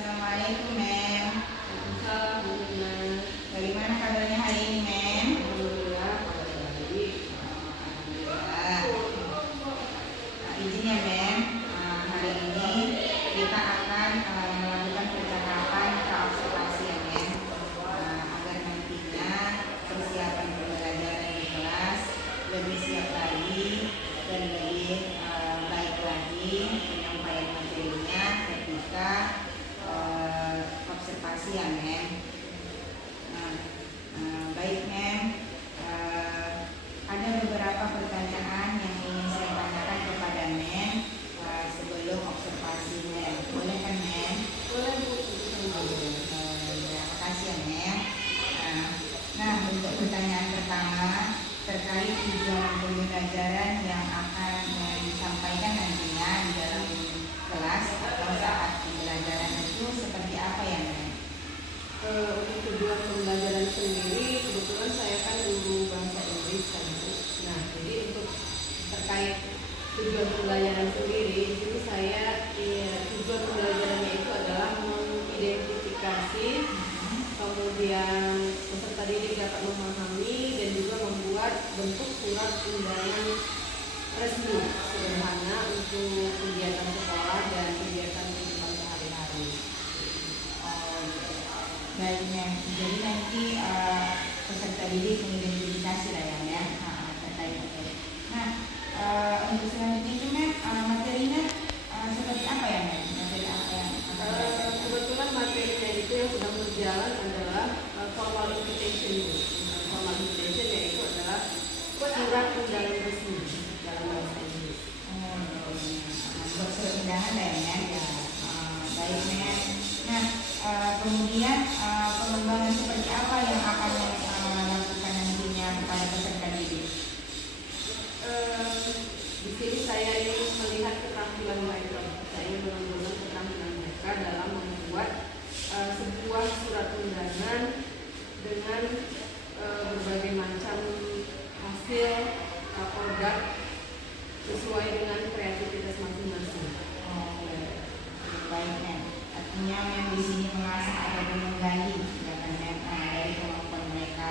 Assalamualaikum, Mem. Waalaikumsalam, Bu Nina. Bagaimana kabarnya hari ini, Mem? Alhamdulillah, kabar baik. Alhamdulillah. Izin ya, Mem. Hari ini kita akan melakukan percakapan observasi ya, Mem. Agar nantinya persiapan pembelajaran di kelas lebih siap lagi dan lebih baik lagi penyampaian materinya ketika observasi ya, Mem. Baik, Mem. Ada beberapa pertanyaan yang ingin saya tanyakan kepada Mem sebelum observasi, Mem. Boleh kan, Mem? Boleh, Bu. Terima kasih ya, Mem. Nah, untuk pertanyaan pertama terkait tujuan pembelajaran yang akan disampaikan nantinya di dalam kelas atau saat pembelajaran itu seperti apa ya, Mem? Untuk tujuan pembelajaran sendiri, kebetulan saya kan guru bahasa Inggris kan, Bu. Nah, jadi untuk terkait tujuan pembelajaran sendiri, di sini tujuan pembelajarannya itu adalah mengidentifikasi, kemudian peserta didik dapat memahami dan juga membuat bentuk surat undangan resmi sederhana untuk kegiatan sekolah dan kegiatan kehidupan sehari-hari. Baik, Mem. Jadi nanti peserta didik mengidentifikasi lah ya, terkait materi. Nah, untuk selanjutnya itu, Mem, materinya seperti apa ya, Mem? Materi apa yang Kebetulan materinya itu yang sedang berjalan adalah formal invitation. Formal invitation yaitu adalah surat undangan resmi dalam bahasa Inggris. Untuk surat undangan ya, Mem? Baik, Mem. Nah, kemudian pengembangan seperti apa yang akan dilakukan nantinya kepada peserta didik? Di sini saya ingin melihat keterampilan mereka. Saya ingin menunjukkan keterampilan mereka dalam membuat sebuah surat undangan dengan berbagai macam hasil produk sesuai dengan kreativitas masing-masing. Baik, Mem. Artinya Mem di sini mengasah atau menggali dari kemampuan mereka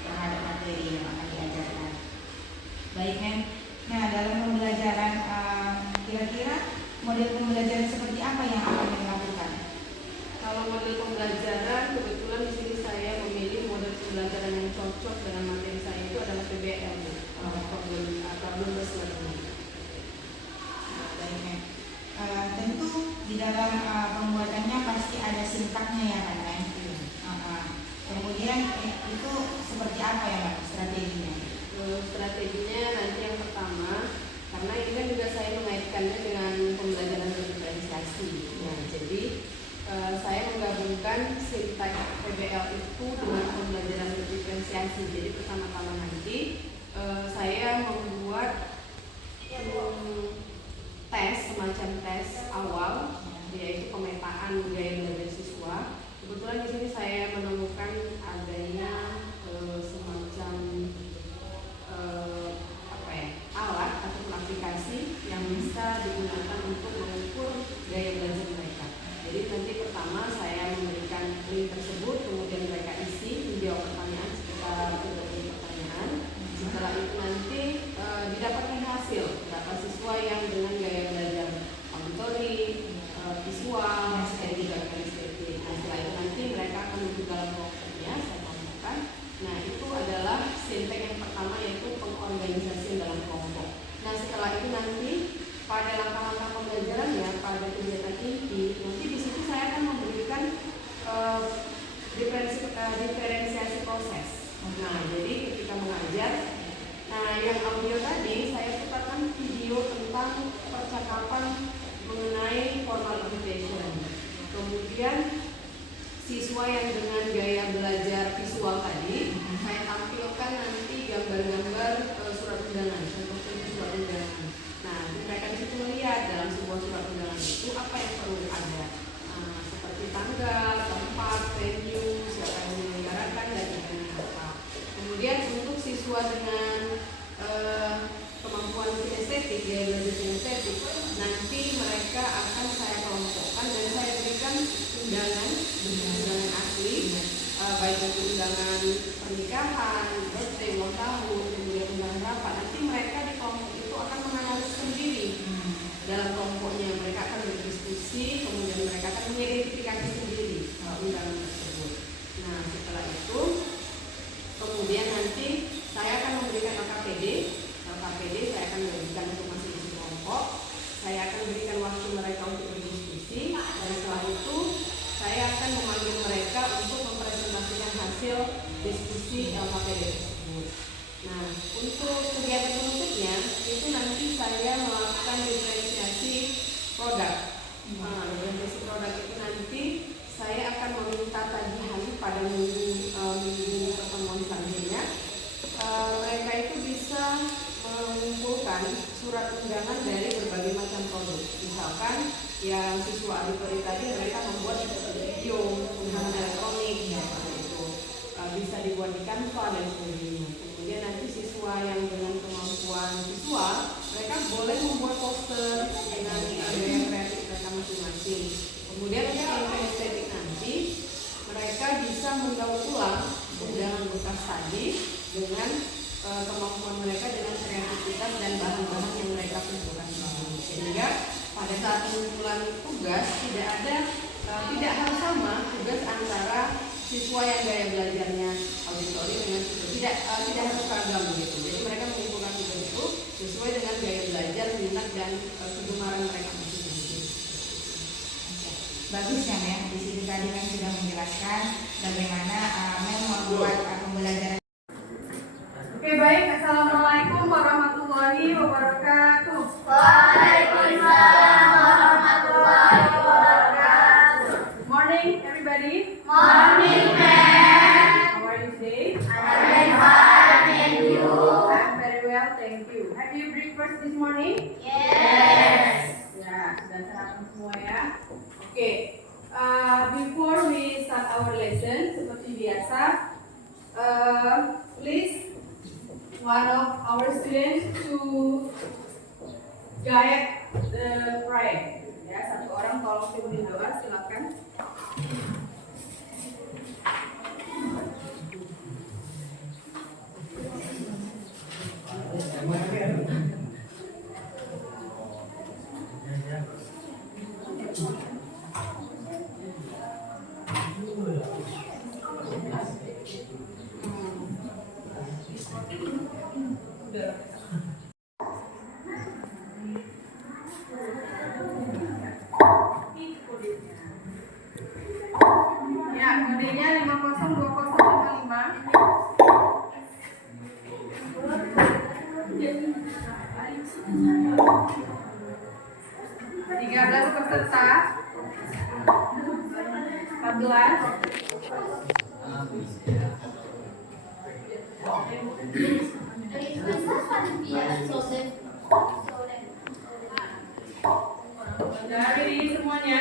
terhadap materi yang akan diajarkan. Baik, Mem. Nah, dalam pembelajaran kira-kira model pembelajaran seperti apa yang akan dilakukan? Kalau model pembelajaran, kebetulan di sini saya memilih model pembelajaran yang cocok dengan materi saya itu adalah PBL, problem based learning. Baik, Mem. Tentu di dalam pembuatannya pasti ada sintaknya ya kan, Mem? Kemudian itu seperti apa ya, Mem, strateginya? Strateginya nanti yang pertama, karena ini kan juga saya mengaitkannya dengan pembelajaran berdiferensiasi. Nah, jadi saya menggabungkan sintak PBL itu dengan pembelajaran berdiferensiasi. Jadi pertama-tama nanti saya membuat semacam tes awal, yaitu pemetaan gaya belajar siswa. Kebetulan di sini saya menemukan adanya semacam alat atau aplikasi yang bisa digunakan untuk mengukur gaya belajar mereka. Jadi nanti pertama saya memberikan link tersebut, kemudian mereka isi, menjawab pertanyaan sekitar 30 pertanyaan. Setelah itu nanti didapatkan hasil berapa siswa yang dengan gaya belajar auditory, visual, estetik. Nah, setelah itu nanti mereka akan duduk dalam kelompoknya, saya tambahkan. Nah, itu adalah sintek yang pertama, yaitu pengorganisasian dalam kelompok. Nah, setelah itu nanti pada langkah-langkah pembelajaran ya, pada kegiatan inti, nanti di situ saya akan memberikan diferensiasi proses. Nah, jadi ketika mengajar, yang audio tadi saya putarkan video tentang percakapan mengenai formal invitation. Kemudian siswa yang dengan gaya belajar visual tadi, saya tampilkan nanti gambar-gambar surat undangan, contohnya surat undangan. Nah, mereka di situ melihat dalam sebuah surat undangan itu apa yang perlu ada, seperti tanggal, tempat, venue, siapa yang menyelenggarakan dan lain-lain apa. Kemudian untuk siswa dengan kemampuan kinestetik, gaya belajar kinestetik, nanti mereka akan saya kelompokkan dan saya berikan undangan, undangan asli, baik itu undangan pernikahan, birthday, ulang tahun, kemudian undangan rapat. Nanti mereka di kelompok itu akan menganalisis sendiri dalam kelompoknya. Mereka akan berdiskusi, kemudian mereka akan mengidentifikasi sendiri undangan tersebut. Nah, setelah itu kemudian nanti saya akan memberikan LKPD. LKPD saya akan berikan untuk masing-masing kelompok. Saya akan berikan waktu mereka untuk berdiskusi, dan setelah itu saya akan memanggil mereka untuk mempresentasikan hasil diskusi LKPD tersebut. Nah, untuk kegiatan berikutnya itu nanti saya melakukan diferensiasi produk. Diferensiasi produk itu nanti saya akan meminta tagihan pada minggu pertemuan selanjutnya. Mereka itu bisa mengumpulkan surat undangan dari berbagai macam produk. Misalkan yang siswa auditory tadi mereka membuat video undangan elektronik seperti itu, bisa dibuat di Canva dan sebagainya. Kemudian nanti siswa yang dengan kemampuan visual mereka boleh membuat poster dengan gaya kreatif mereka masing-masing. Kemudian untuk yang estetik nanti mereka bisa menggaul ulang undangan bekas tadi dengan kemampuan mereka, dengan kreativitas dan bahan-bahan yang mereka kumpulkan sendiri. Sehingga pada saat pengumpulan tugas tidak harus sama tugas antara siswa yang gaya belajarnya auditori dengan tidak harus seragam begitu. Jadi mereka mengumpulkan tugas itu sesuai dengan gaya belajar, minat dan kegemaran mereka masing-masing. Bagus ya Mem, di sini tadi kan sudah menjelaskan bagaimana Mem membuat pembelajaran. Oke, baik. Assalamualaikum warahmatullahi wabarakatuh. Waalaikumsalam warahmatullahi wabarakatuh. Morning, everybody. Morning, ma'am. How are you today? I'm fine, and you? I'm very well, thank you. Have you breakfast this morning? Yes. Ya, sudah sarapan semua ya. Oke. Before we start our lesson, seperti biasa, please one of our students to guide the prayer. Ya, satu orang tolong pimpin doa, silakan. Ya, kodenya 502055. 13 peserta, 14. Dari semuanya.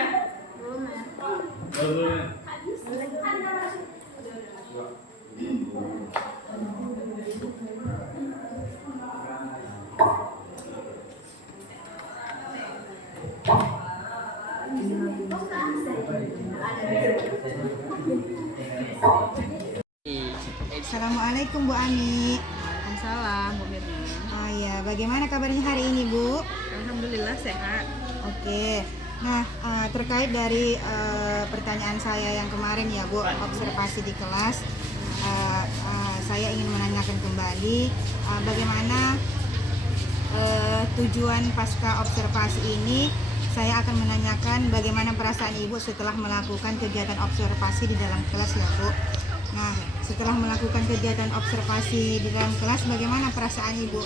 Assalamualaikum Bu Ani. Waalaikumsalam Bu Mirna. Oh iya, bagaimana kabarnya hari ini Bu? Alhamdulillah sehat. Oke. Nah, terkait dari pertanyaan saya yang kemarin ya Bu, observasi di kelas, saya ingin menanyakan kembali bagaimana tujuan pasca observasi ini. Saya akan menanyakan bagaimana perasaan Ibu setelah melakukan kegiatan observasi di dalam kelas ya Bu. Nah, setelah melakukan kegiatan observasi di dalam kelas, bagaimana perasaan Ibu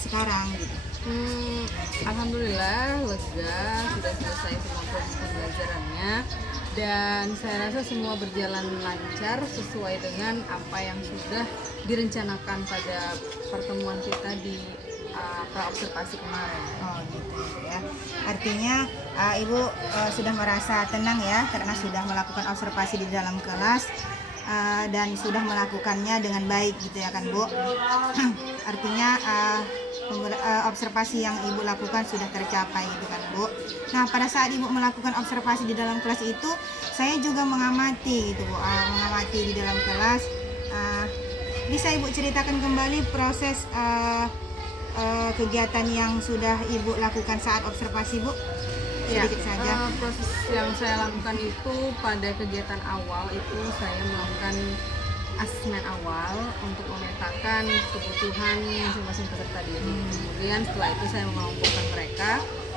sekarang gitu? Alhamdulillah lega, sudah selesai semua proses pembelajarannya dan saya rasa semua berjalan lancar sesuai dengan apa yang sudah direncanakan pada pertemuan kita di pra-observasi kemarin. Oh gitu ya. Artinya Ibu sudah merasa tenang ya karena sudah melakukan observasi di dalam kelas dan sudah melakukannya dengan baik gitu ya kan Bu. Artinya observasi yang Ibu lakukan sudah tercapai gitu kan Bu. Nah pada saat Ibu melakukan observasi di dalam kelas itu, saya juga mengamati gitu Bu, mengamati di dalam kelas. Bisa Ibu ceritakan kembali proses kegiatan yang sudah Ibu lakukan saat observasi Bu? Sedikit saja. Proses yang saya lakukan itu pada kegiatan awal itu saya melakukan asesmen awal untuk memetakan kebutuhan masing-masing peserta didik. Kemudian setelah itu saya mengelompokkan mereka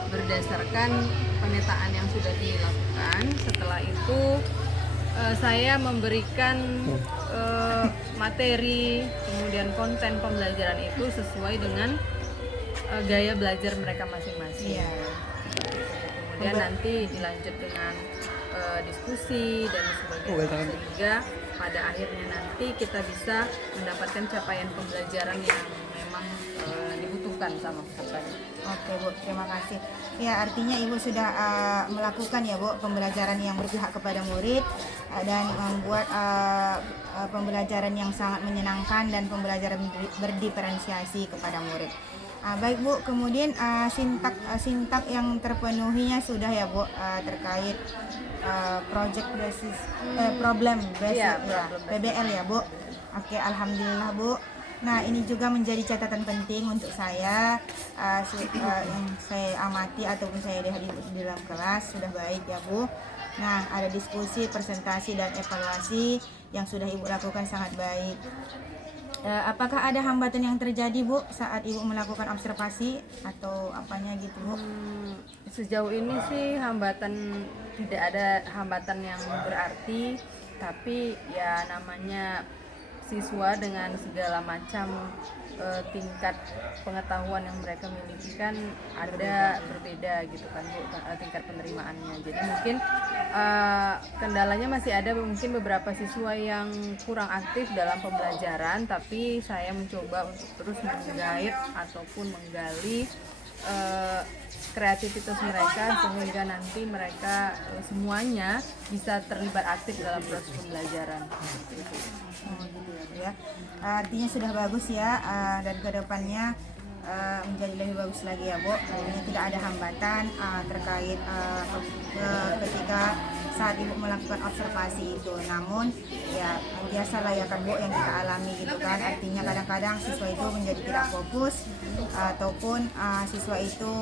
berdasarkan pemetaan yang sudah dilakukan. Setelah itu saya memberikan materi, kemudian konten pembelajaran itu sesuai dengan gaya belajar mereka masing-masing. Iya. Kemudian nanti dilanjut dengan diskusi dan sebagainya, sehingga pada akhirnya nanti kita bisa mendapatkan capaian pembelajaran yang memang dibutuhkan sama peserta. Oke Bu, terima kasih. Ya artinya Ibu sudah melakukan ya Bu pembelajaran yang berpihak kepada murid dan membuat pembelajaran yang sangat menyenangkan dan pembelajaran berdiferensiasi kepada murid. Baik Bu, kemudian sintak yang terpenuhinya sudah ya Bu terkait project basis problem basis Iya, ya, PBL ya Bu. Oke, alhamdulillah Bu. Nah ini juga menjadi catatan penting untuk saya yang saya amati ataupun saya lihat di dalam kelas sudah baik ya Bu. Nah ada diskusi, presentasi dan evaluasi yang sudah Ibu lakukan sangat baik. Apakah ada hambatan yang terjadi Bu saat Ibu melakukan observasi atau apanya gitu Bu? Sejauh ini sih tidak ada hambatan yang berarti, tapi ya namanya siswa dengan segala macam tingkat pengetahuan yang mereka miliki kan ada berbeda gitu kan Bu, tingkat penerimaannya. Jadi mungkin kendalanya masih ada mungkin beberapa siswa yang kurang aktif dalam pembelajaran, tapi saya mencoba untuk terus menggait ataupun menggali kreativitas mereka sehingga nanti mereka semuanya bisa terlibat aktif dalam proses pembelajaran. Ya. Artinya sudah bagus ya dan kedepannya menjadi lebih bagus lagi ya Bu. Ini tidak ada hambatan terkait ketika saat Ibu melakukan observasi itu. Namun ya biasalah ya kan Bu yang kita alami gitu kan. Artinya kadang-kadang siswa itu menjadi tidak fokus ataupun siswa itu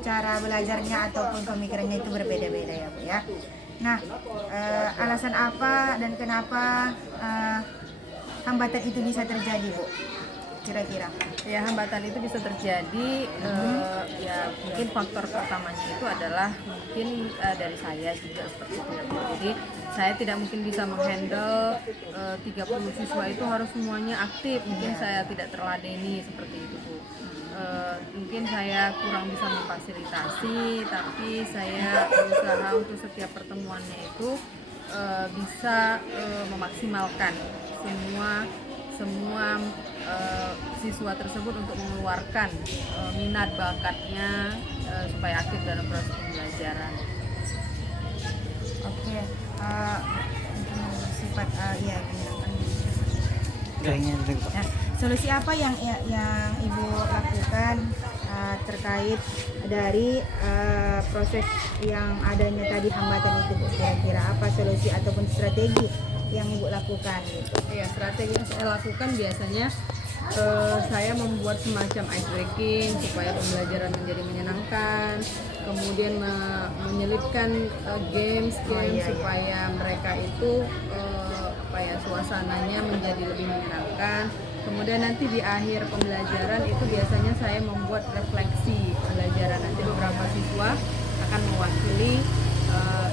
cara belajarnya ataupun pemikirannya itu berbeda-beda ya Bu ya. Nah, alasan apa dan kenapa hambatan itu bisa terjadi Bu? Kira-kira? Ya hambatan itu bisa terjadi ya mungkin faktor utamanya itu adalah mungkin dari saya juga seperti itu. Jadi saya tidak mungkin bisa menghandle 30 siswa itu harus semuanya aktif. Mungkin saya tidak terladeni seperti itu Bu. Mungkin saya kurang bisa memfasilitasi, tapi saya berusaha untuk setiap pertemuannya itu bisa memaksimalkan semua siswa tersebut untuk mengeluarkan minat bakatnya supaya aktif dalam proses pembelajaran. Oke, sifat ya Nah, solusi apa yang Ibu lakukan terkait dari proses yang adanya tadi hambatan itu Bu? Kira-kira apa solusi ataupun strategi yang Ibu lakukan gitu? Ya, strategi yang saya lakukan biasanya saya membuat semacam ice breaking supaya pembelajaran menjadi menyenangkan, kemudian menyelipkan games supaya mereka itu suasananya menjadi lebih menyenangkan. Kemudian nanti di akhir pembelajaran itu biasanya saya membuat refleksi pembelajaran. Nanti beberapa siswa akan mewakili,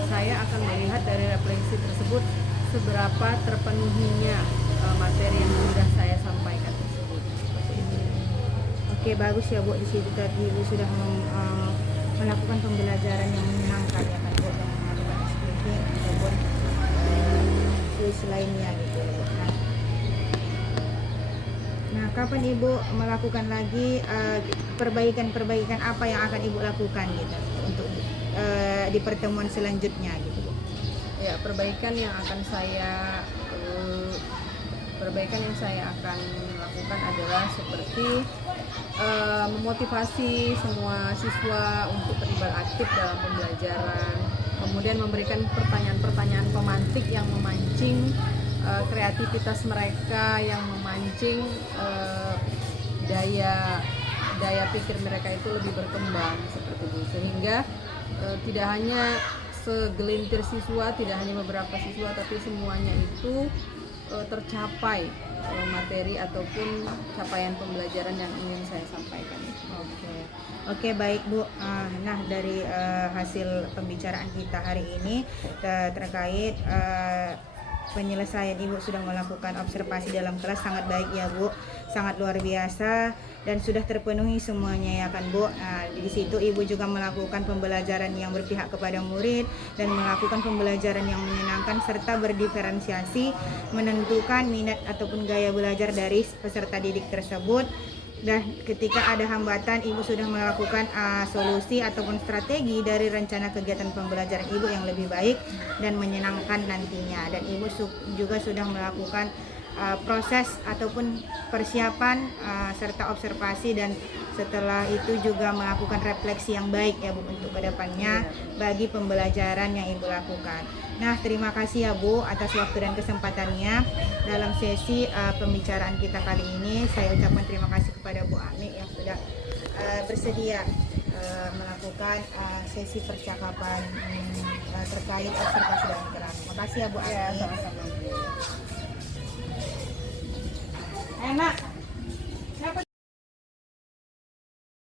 saya akan melihat dari refleksi tersebut seberapa terpenuhinya materi yang sudah saya sampaikan tersebut. Oke, bagus ya Bu, di situ tadi Ibu sudah melakukan pembelajaran yang menyenangkan ya kan Bu, yang melakukan speaking ataupun lainnya gitu ya Bu. Nah, kapan Ibu melakukan lagi perbaikan apa yang akan Ibu lakukan gitu untuk di pertemuan selanjutnya gitu Bu? Ya, perbaikan yang akan saya Perbaikan yang saya akan lakukan adalah seperti memotivasi semua siswa untuk terlibat aktif dalam pembelajaran, kemudian memberikan pertanyaan-pertanyaan pemantik yang memancing kreativitas mereka, yang memancing daya pikir mereka itu lebih berkembang seperti itu, sehingga tidak hanya segelintir siswa, tidak hanya beberapa siswa, tapi semuanya itu tercapai materi ataupun capaian pembelajaran yang ingin saya sampaikan. Oke, baik Bu. Nah, dari hasil pembicaraan kita hari ini terkait penyelesaian Ibu sudah melakukan observasi dalam kelas sangat baik ya Bu, sangat luar biasa dan sudah terpenuhi semuanya ya kan Bu. Di situ Ibu juga melakukan pembelajaran yang berpihak kepada murid dan melakukan pembelajaran yang menyenangkan serta berdiferensiasi, menentukan minat ataupun gaya belajar dari peserta didik tersebut. Dan ketika ada hambatan, Ibu sudah melakukan solusi ataupun strategi dari rencana kegiatan pembelajaran Ibu yang lebih baik dan menyenangkan nantinya. Dan Ibu juga sudah melakukan proses ataupun persiapan serta observasi, dan setelah itu juga melakukan refleksi yang baik ya Bu untuk kedepannya bagi pembelajaran yang Ibu lakukan. Nah, terima kasih ya Bu atas waktu dan kesempatannya dalam sesi pembicaraan kita kali ini. Saya ucapkan terima kasih kepada Bu Ami yang sudah bersedia melakukan sesi percakapan terkait observasi dalam kelas. Terima kasih ya Bu Ami. Sama-sama. Enak.